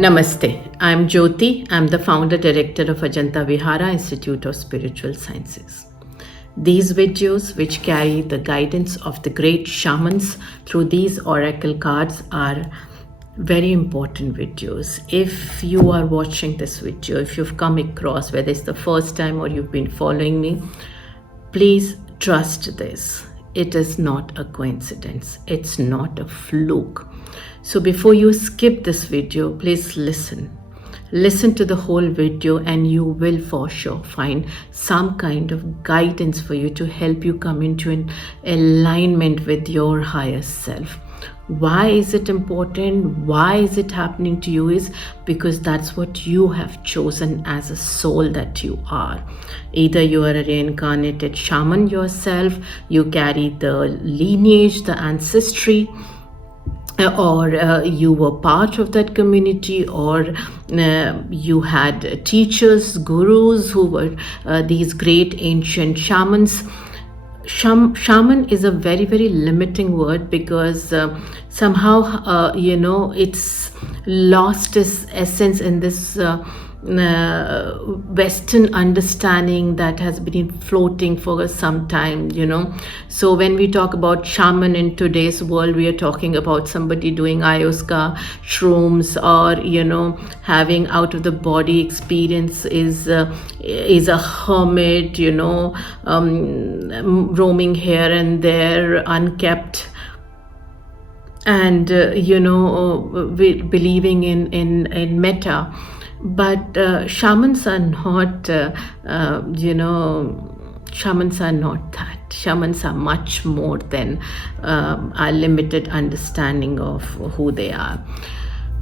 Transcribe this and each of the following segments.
Namaste. I'm Jyoti. I'm the founder director of Ajanta Vihara Institute of Spiritual Sciences. These videos, which carry the guidance of the great shamans through these oracle cards, are very important videos. If you are watching this video, if you've come across, whether it's the first time or you've been following me, please trust this. It is not a coincidence. It's not a fluke. So before you skip this video, please listen. Listen to the whole video and you will for sure find some kind of guidance for you to help you come into an alignment with your higher self. Why is it important? Why is it happening to you? Is because that's what you have chosen as a soul that you are. Either you are a reincarnated shaman yourself, you carry the lineage, the ancestry, or you were part of that community, or you had teachers, gurus who were these great ancient shamans. Shaman is a very, very limiting word because somehow, it's lost its essence in this Western understanding that has been floating for some time, So when we talk about shaman in today's world, we are talking about somebody doing ayahuasca, shrooms, or, having out of the body experience, is a hermit, roaming here and there, unkept, and believing in metta. But shamans are not shamans are not that. Shamans are much more than our limited understanding of who they are.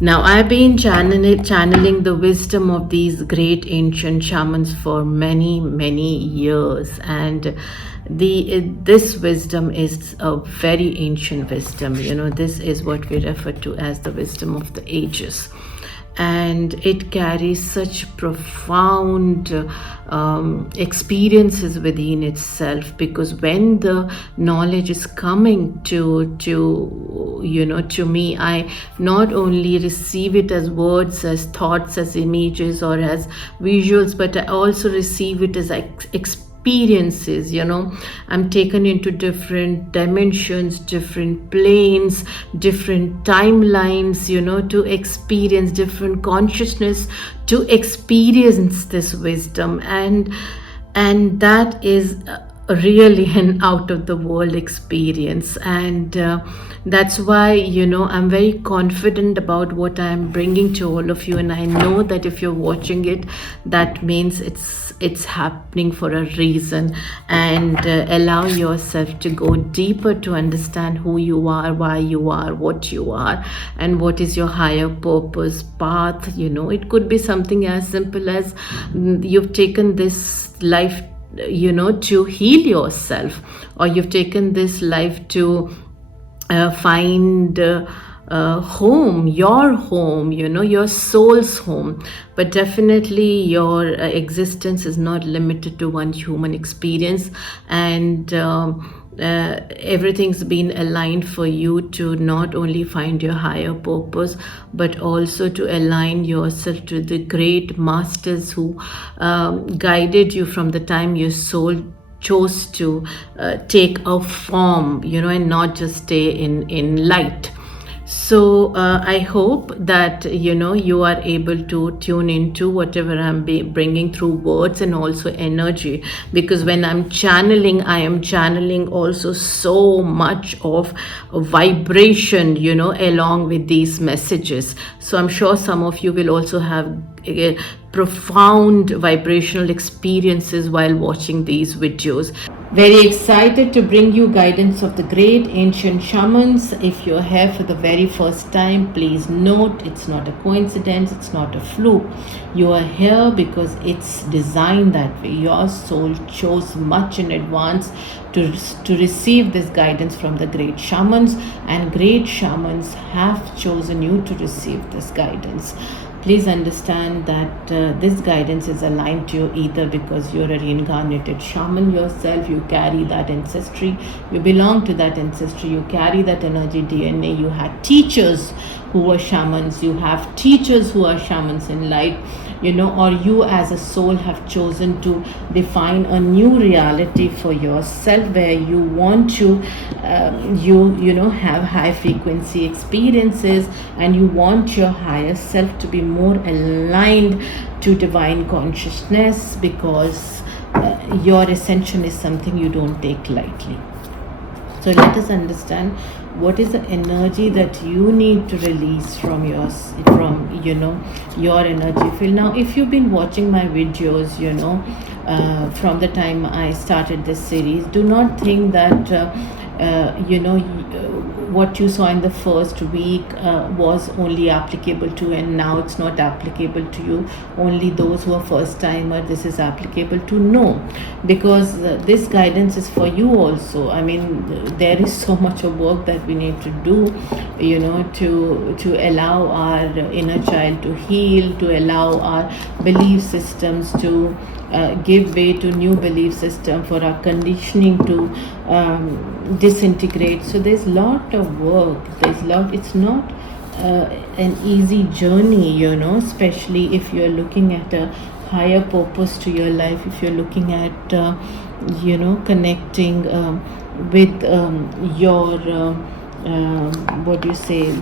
Now, I've been channeling the wisdom of these great ancient shamans for many, many years, and this wisdom is a very ancient wisdom. This is what we refer to as the wisdom of the ages. And it carries such profound experiences within itself, because when the knowledge is coming to me, I not only receive it as words, as thoughts, as images, or as visuals, but I also receive it as experiences. I'm taken into different dimensions, different planes, different timelines, to experience different consciousness, to experience this wisdom, and that is really an out of the world experience. And that's why I'm very confident about what I'm bringing to all of you, and I know that if you're watching it, that means it's happening for a reason. And allow yourself to go deeper to understand who you are, why you are, what you are, and what is your higher purpose path. It could be something as simple as you've taken this life to heal yourself, or you've taken this life to find home, your soul's home. But definitely your existence is not limited to one human experience, and everything's been aligned for you to not only find your higher purpose, but also to align yourself to the great masters who guided you from the time your soul chose to take a form, and not just stay in light. So I hope that you are able to tune into whatever I'm bringing through words and also energy, because when I'm channeling, I am channeling also so much of vibration along with these messages. So I'm sure some of you will also have profound vibrational experiences while watching these videos. Very excited to bring you guidance of the great ancient shamans. If you're here for the very first time, please note it's not a coincidence, it's not a fluke. You are here because it's designed that way. Your soul chose much in advance to receive this guidance from the great shamans, and great shamans have chosen you to receive this guidance. Please understand that this guidance is aligned to you either because you're a reincarnated shaman yourself, you carry that ancestry, you belong to that ancestry, you carry that energy DNA, you had teachers who are shamans, you have teachers who are shamans in life, or you as a soul have chosen to define a new reality for yourself, where you want to have high frequency experiences, and you want your higher self to be more aligned to divine consciousness, because your ascension is something you don't take lightly. So let us understand what is the energy that you need to release from your energy field. Now, if you've been watching my videos, from the time I started this series, do not think that what you saw in the first week was only applicable to, and now it's not applicable to you. Only those who are first timer, this is applicable to. No, because this guidance is for you also. I mean, there is so much of work that we need to do, to allow our inner child to heal, to allow our belief systems to give way to new belief system, for our conditioning to disintegrate. So there's lot of work, it's not an easy journey, especially if you're looking at a higher purpose to your life, if you're looking at connecting with your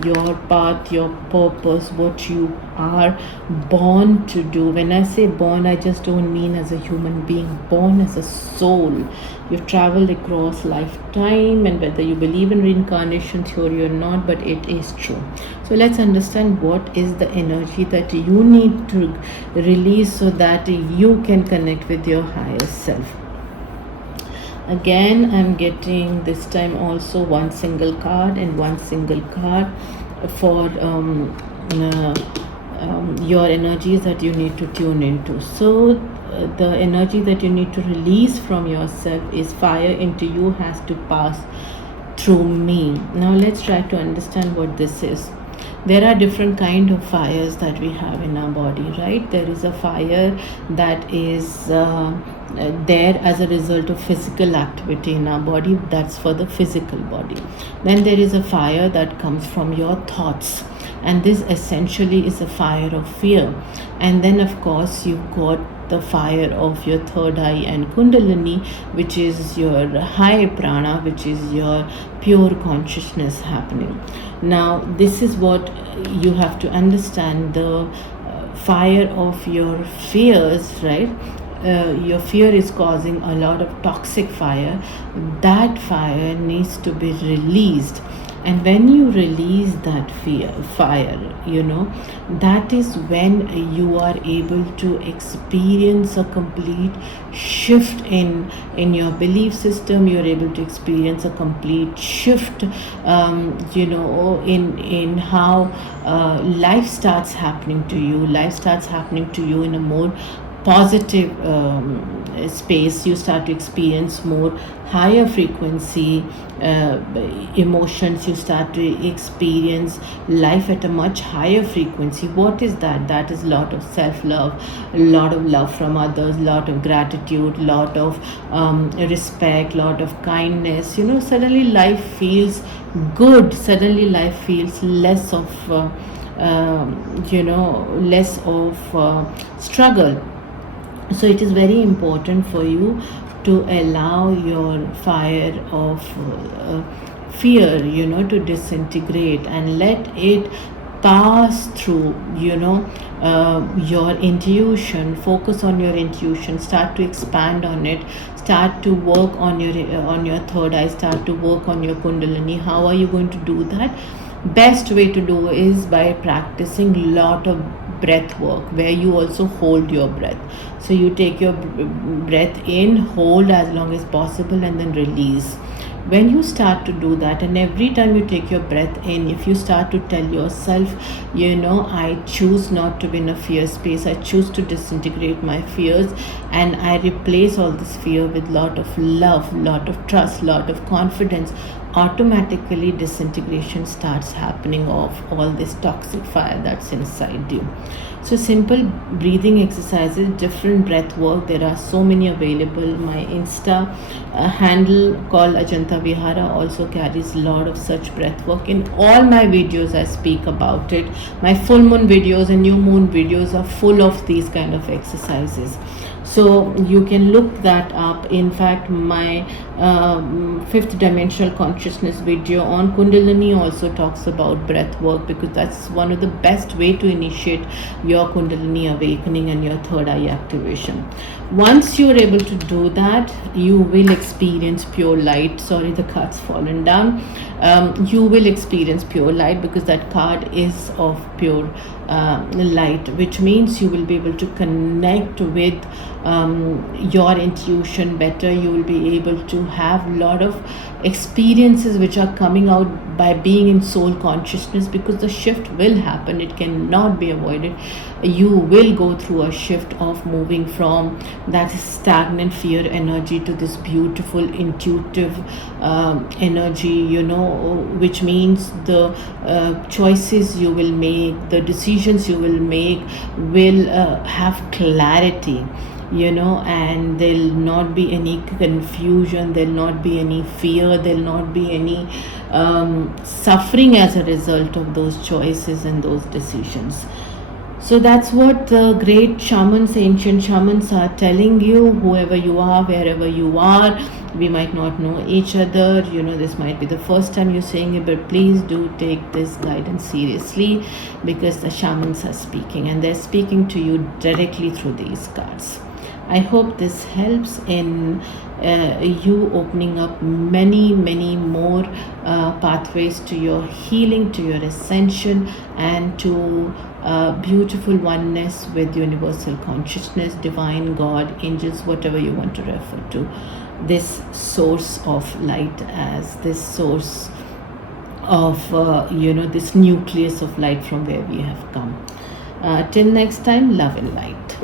your path, your purpose, what you are born to do. When I say born, I just don't mean as a human being, born as a soul. You've traveled across lifetime, and whether you believe in reincarnation theory or not, but it is true. So let's understand what is the energy that you need to release so that you can connect with your higher self. Again, I'm getting this time also one single card and one single card for your energies that you need to tune into. So the energy that you need to release from yourself is fire into you has to pass through me. Now let's try to understand what this is. There are different kind of fires that we have in our body, right? There is a fire that is there as a result of physical activity in our body. That's for the physical body. Then there is a fire that comes from your thoughts, and this essentially is a fire of fear. And then of course you've got the fire of your third eye and kundalini, which is your high prana, which is your pure consciousness happening. Now this is what you have to understand. The fire of your fears, right? Your fear is causing a lot of toxic fire. That fire needs to be released. And when you release that fire, that is when you are able to experience a complete shift in your belief system. You're able to experience a complete shift, in how life starts happening to you. Life starts happening to you in a more positive space. You start to experience more higher frequency emotions. You start to experience life at a much higher frequency. What is that? That is a lot of self-love, a lot of love from others, a lot of gratitude, a lot of respect, a lot of kindness. Suddenly life feels good. Suddenly life feels less of struggle. So it is very important for you to allow your fire of fear, to disintegrate, and let it pass through, your intuition. Focus on your intuition. Start to expand on it. Start to work on your third eye. Start to work on your kundalini. How are you going to do that? Best way to do is by practicing lot of breath work, where you also hold your breath. So you take your breath in, hold as long as possible, and then release. When you start to do that, and every time you take your breath in, if you start to tell yourself, I choose not to be in a fear space, I choose to disintegrate my fears, and I replace all this fear with lot of love, lot of trust, lot of confidence, automatically disintegration starts happening of all this toxic fire that's inside you. So simple breathing exercises, different breath work, there are so many available. My Insta handle called Ajanta Vihara also carries a lot of such breath work. In all my videos I speak about it. My full moon videos and new moon videos are full of these kind of exercises, so you can look that up. In fact, my fifth dimensional consciousness video on Kundalini also talks about breath work, because that's one of the best way to initiate your Kundalini awakening and your third eye activation. Once you're able to do that, you will experience pure light. Sorry, the card's fallen down. You will experience pure light, because that card is of pure light, which means you will be able to connect with your intuition better. You will be able to have a lot of experiences which are coming out by being in soul consciousness, because the shift will happen, it cannot be avoided. You will go through a shift of moving from that stagnant fear energy to this beautiful intuitive energy, which means the choices you will make, the decisions you will make will have clarity, and there'll not be any confusion, there'll not be any fear, there'll not be any suffering as a result of those choices and those decisions. So that's what the great shamans, ancient shamans are telling you, whoever you are, wherever you are. We might not know each other, this might be the first time you're saying it, but please do take this guidance seriously, because the shamans are speaking, and they're speaking to you directly through these cards. I hope this helps in you opening up many, many more pathways to your healing, to your ascension, and to beautiful oneness with universal consciousness, divine, God, angels, whatever you want to refer to. This source of light as this source of, this nucleus of light from where we have come. Till next time, love and light.